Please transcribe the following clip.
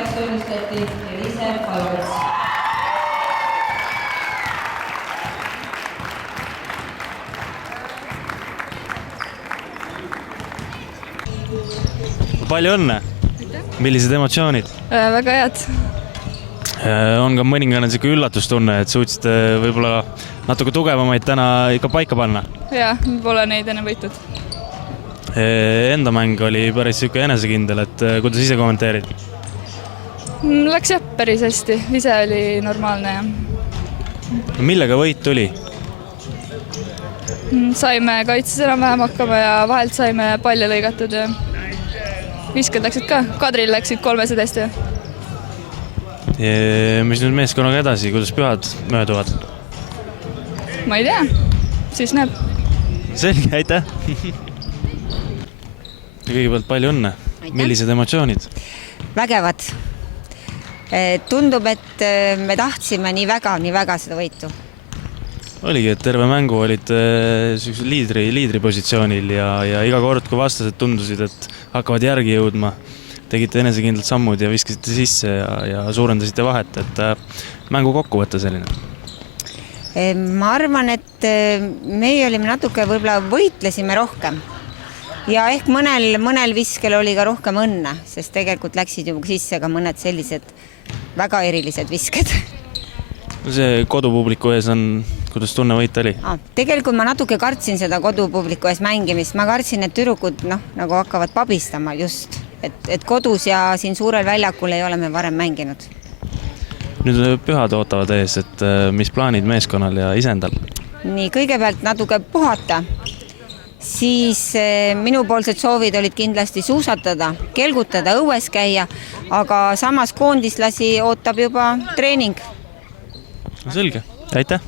võitjaks tunnistati Elise Palvets. Palju õnne! Millised emotsioonid? Väga head. On ka mõningane üllatustunne, et suutsite võib-olla natuke tugevamaid täna ikka paika panna? Jaa, pole neid enne võitud. Enda mäng oli päris enesekindel, et kuidas ise kommenteerid? Läks jah päris hästi, ise oli normaalne. Millega võit tuli? Saime kaitses enam-vähem hakkama ja vahelt saime palle lõigatud ja viskad läksid ka. Kadril läksid 3 hästi. Mis nüüd meeskonnaga edasi, kuidas pühad mööduvad? Ma ei tea, siis näeb. Selge, aitäh! Kõigepealt palju õnne. Millised emotsioonid? Vägevad. Tundub, et me tahtsime nii väga seda võitu. Oligi, et terve mängu olid liidri positsioonil ja iga kord, kui vastased tundusid, et hakkavad järgi jõudma, tegite enesekindlalt sammud ja viskasite sisse ja suurendasite vahet, et mängu kokkuvõte selline. Ma arvan, et meie olime natuke võib-olla võitlesime rohkem ja ehk mõnel viskel oli ka rohkem õnne, sest tegelikult läksid ju sisse ka mõned sellised väga erilised visked. See kodupubliku ees on, kuidas tunne võit oli? Tegelikult ma natuke kartsin seda kodupubliku ees mängimist. Ma kartsin, et tüdrukud nagu hakkavad pabistama just, et kodus ja siin suurel väljakul ei ole me varem mänginud. Nüüd pühad ootavad ees, et mis plaanid meeskonnal ja isendal? Nii, kõigepealt natuke puhata. Siis minupoolsed soovid olid kindlasti suusatada, kelgutada, õues käia, aga samas koondislasi ootab juba treening. Selge, aitäh!